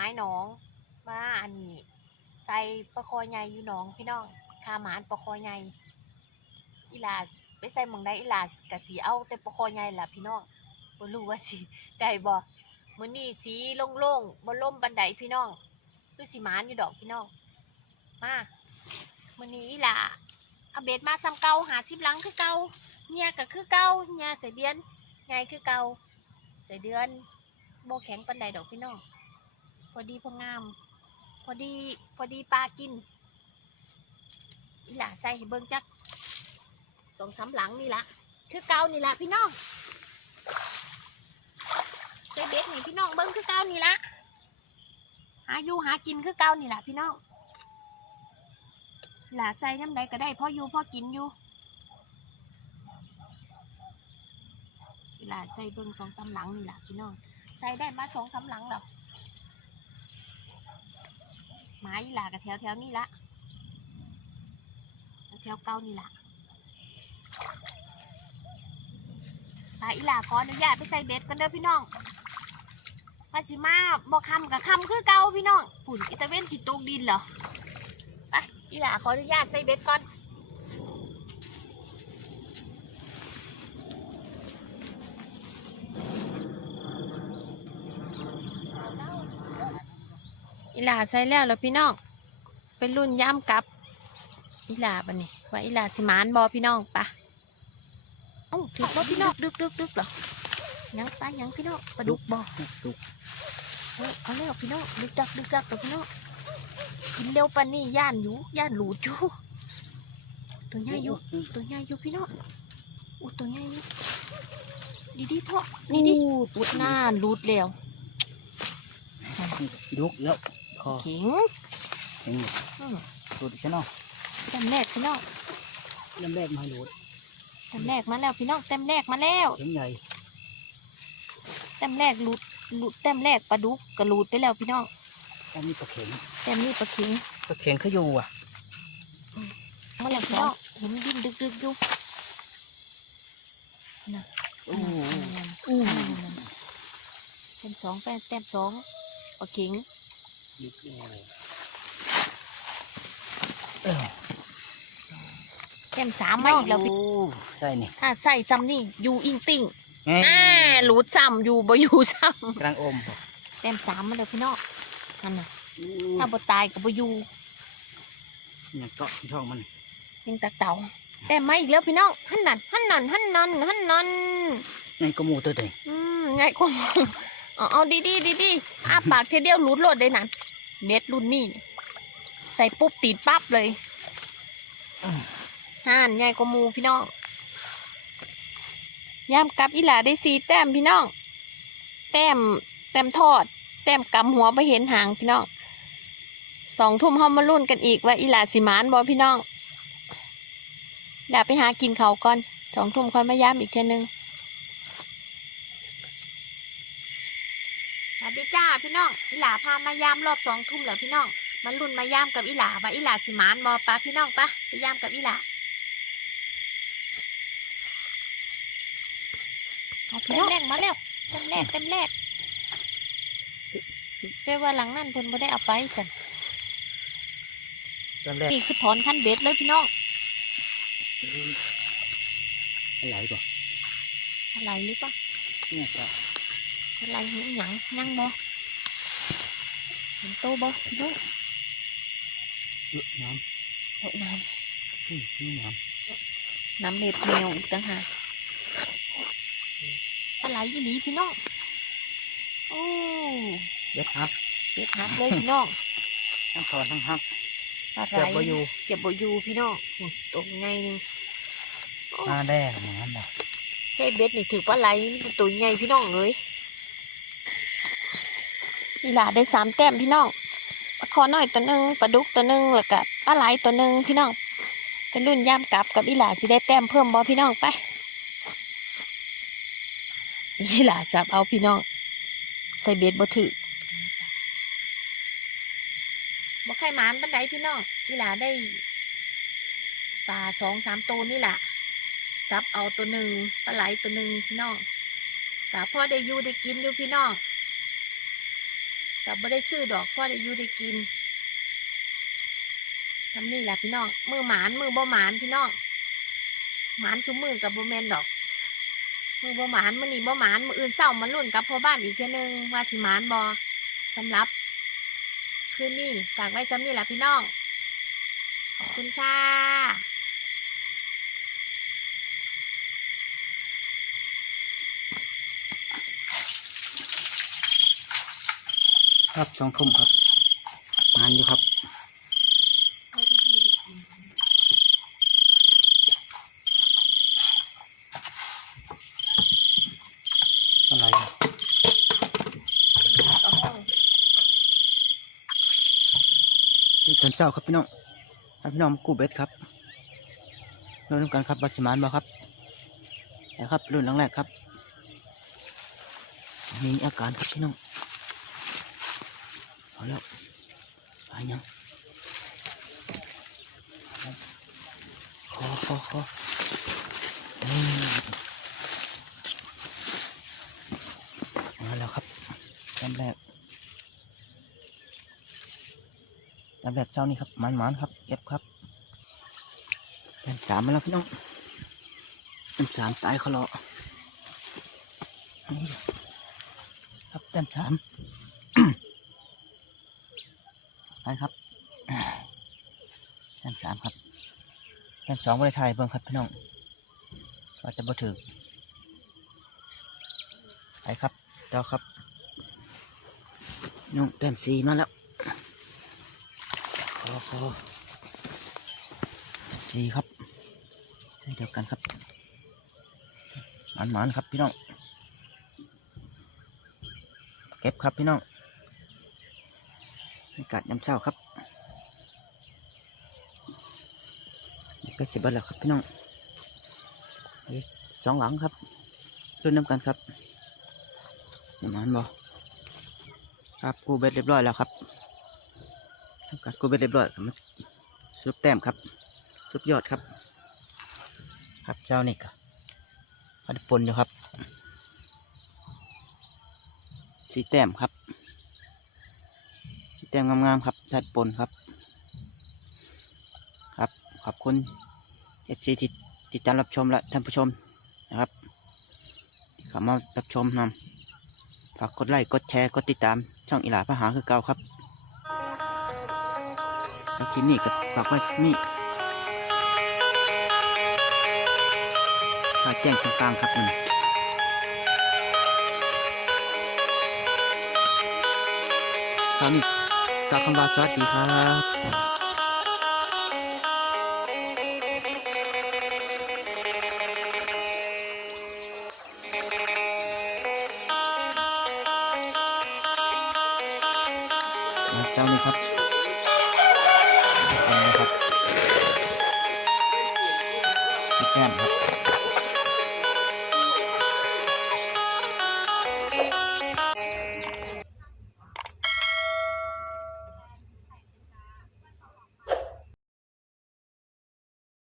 ม้หนองมาอันนี้ใส่ปลาคอใหญ่อยู่หนองพี่น้องคาหมานปลาคอใหญ่อีหลาไปใส่หมองใดอีหลากะสีเอาแต่ปลาคอใหญ่ล่ะพี่น้องบ่รู้ว่าสิได้บ่มื้อนี้สีโล่งๆบ่ล่มบันไดพี่น้องคือสิหมานอยู่ดอกพี่น้องมามื้อนี้อีหลาเอาเบ็ดมาซ้ำเก่าหาสิบหลังคือเก่าเนียก็คือเก่าเนียใส่เดือนไงคือเก่าใส่เดือนโบแข็งปันใดดอกพี่น้อง พอดีพองาม พอดีพอดีปลากินอีหล่าใส่เบิ่งจักสองสามหลังนี่ละคือเกานี่ละพี่น้องใส่เบ็ดนี่พี่น้องเบิ่งคือเกานี่ละหาอยู่หากินคือเกานี่ละพี่น้องหล่าใส่น้ำใดก็ได้พ่ออยู่พอกินอยู่เวลาใส่เบิ่งสองสามหลังนี่แหละพี่น้องใส่ได้มาสองสามหลังแล้ว ไม้อีหลากับแถวแถวๆนี่ละแถวเก้านี่ละไปอีหลาขออนุญาตไปใส่เบ็ดกันเด้อพี่น้องมาสิมาบอกคำกับคำคือเก่าพี่น้องฝุ่นอิตาเวนสิตกดินเหรอไปอีหลาขออนุญาตใส่เบ็ดก่อน อีหลาใส่แล้วแล้วพี่น้องเป็นรุ่นย่ำกับอีหลาบันนี่ว่าอีหลาสิมานบอพี่น้องปะเอ้าถือว่าพี่น้องดึกดึกดึกเหรอยังปะยังพี่น้องปลาดุกบอดุกเฮ้ยเอาแล้วพี่น้องดึกดักดึกดักตัวพี่น้องกินเร็วปันนี่ย่านอยู่ย่านหลูดอยู่ตัวใหญ่อยู่ตัวใหญ่อยู่พี่น้องอู้ตัวใหญ่อยู่ดีดีๆพ่อนี่ดิปุดหน้าหลูดแล้วดุกแล้ว คอเข็งเห็นอืมดุดใช่เนาะเต็มแรกพี่น้องน้ำแรกมาดุดเต็มแรกมาแล้วพี่น้องเต็มแรกมาแล้วเห็นใหญ่เต็มแรกหลุดหลุดเต็มแรกปลาดุกกระหลุดไปแล้วพี่น้องอันนี้ปลาเข็งเต็มนี่ปลาเข็งปลาเข็งเขาอยู่อะมาแล้วพี่น้องเห็นดิ้นดึกดึกๆอยู่นะอู้นั่นอู้นั่นนั่นเต็มสองแป้เต็มสองปลาเข็ง ดิบเลยเออเต็มสามมาอีกแล้วพี่โใช่นี่ถ้าใส่ซ้ำนี่อยู่อิงติ่งแง่อ่าหลุดซ้ำอยู่บ่อยู่ซ้กำลังอมำเต็มสามมาเลยพี่น้องนั่นน่ะอู้ถ้าบ่ตายก็บ่อยู่เนี่ยเกาะที่ท้องมันยังตะเต่าแต่มาอีกแล้วพี่น้องหันนั่นหันนั่นหันนั่นหันนั่นในกระหมูตัวเดียวอืมง่ายกว่าเอาเอาดีดีดีดีอ้าปากเทเดียวหลุดโลดได้นั่น เม็ดรุ่นนี่ใส่ปุ๊บติดปั๊บเลยห่านใหญ่กว่ามูพี่น้องยามกับอีหลาได้สีแต้มพี่น้อง แต้มแต้มทอด แต้มกำหัวไปเห็นหางพี่น้องสองทุ่มเฮามาลุ้นกันอีกว่าอีหลาสิมานบอพี่น้องเดี๋ยวไปหากินเขาก่อนสองทุ่มค่อยมาย้ำอีกเทีนึง วัสดีจ้าพี่น้องอีหลาพามายามรอบสองทุ่มแล้วพี่น้องมันรุ่นมายามกับอีหลาว่าอีหลาสิมานบอปะพี่น้องปะไปยามกับอีหลาเอาเต็มแรกมาแล้วเต็มแรกเต็มแรกเรียกว่าหลังนั่นเพิ่นบ่ได้เอาไปสันตอนแรกนี่คือถอนขั้นเบ็ดเลยพี่น้องไหลก่อนอะไรหรือเปล่าเนี่ยก็อะไรหรือหยังยังบ่ เห็นโตบ่พี่น้องเยอะน้โอ้น้ำอืมนี่น้ำน้ำเล็บแมวอีกต่างหากอะไรอีหลีพี่น้องโอ้ำเด็ดฮักเป็ดหักเลยพี่น้องทั้งถอนทั้งฮักอะไรเกือบบ่อยู่เก็บบ่อยู่พี่น้องอุ้ยตกไงหนึงโอ้มาแดงอย่างนั้นแหละแสส่เบ็ดนี่ถือปลาไหลมันตัวใหญ่พี่น้องเอ้ย อีหลาได้สามแต้มพี่น้องปลาคอน้อยตัวหนึ่งปลาดุกตัวหนึ่งแล้วก็ปลาไหลตัวหนึ่งพี่น้องเป็นรุ่นย่ามกลับกับอีหลาสิได้แต้มเพิ่มบ่พี่น้องไปอีหลาจับเอาพี่น้อง ใส่เบ็ดบ่ถือบ่ใครหมานบันไดพี่น้องอีหลาได้ปลาสองสามตัวนี่แหละซับเอาตัวหนึ่งปลาไหลตัวหนึ่งพี่น้องกับพ่อได้อยู่ได้กินอยู่พี่น้อง กับบ่ได้ซื้อดอกพ่อได้อยู่ได้กินทำนี่แหละพี่น้องมือหมานมือบ่หมานพี่น้องหมานชุมมือกับบ่แมนดอก มือบ่หมานมือนี่บ่หมานมืออื่นเศร้ามาลุ่นกับพ่อบ้านอีกเทีนึงว่าสิหมานบอสำหรับ คืนนี้ฝากไว้จำนี่แหละพี่น้องขอบคุณค่ะ ครับสองทุ่มครับงานอยู่ครับอะไรตื่นตอนเช้าครับพี่น้องพี่น้องกู้เบ็ดครับเริ่มกันครับบัตสมานบ่ครับนะครับรุ่นแรกๆครับ มีอาการครับพี่น้อง เอาแล้วไปยังคอคอคอเอ้ยมาแล้วครับลำแรกลำแรกเช้านี้ครับมันมันๆครับเอฟครับเป็นสามมาแล้วพี่น้องเป็นสามตายเขาเลาะนี่ครับเป็นสาม ไป ครับแต้มสามครับแต้มสองบริไทยเบิ่งครับพี่น้องว่าจะบ่ถึงไปครับเจ้าครับน้องแต้มสี่มาแล้วโอ้โหสี่ครับเดียวกันครับหมันหมันๆครับพี่น้องเก็บครับพี่น้อง อากาศยามเช้าครับก็สิบบิดแล้วครับพี่น้องสองหลังครับเล่นน้ำกันครับนี่มันบ่ครับกูเบ็ดเรียบร้อยแล้วครับทำการกูเบ็ดเรียบร้อยครับมันสุดแต้มครับ สุดยอดครับ ครับเจ้านี่ก็พันปนอยู่ครับสีแต้มครับ แต้มงามๆครับชัดปนครับ ครับขอบคุณเอฟซีที่ติดตามรับชมและท่านผู้ชมนะครับที่ข้ามารับชมนำฝากกดไลค์กดแชร์กดติดตาม ช่องอีหลาพระหาคือเก่าครับแล้วคลิปนี้ก็ฝากไว้นี่ฝากแจ้งต่างๆครับมันคราวนี้ กล่าวคำว่าสวัสดีครับเจ้านี่ครับเป็นครับสิแต้ม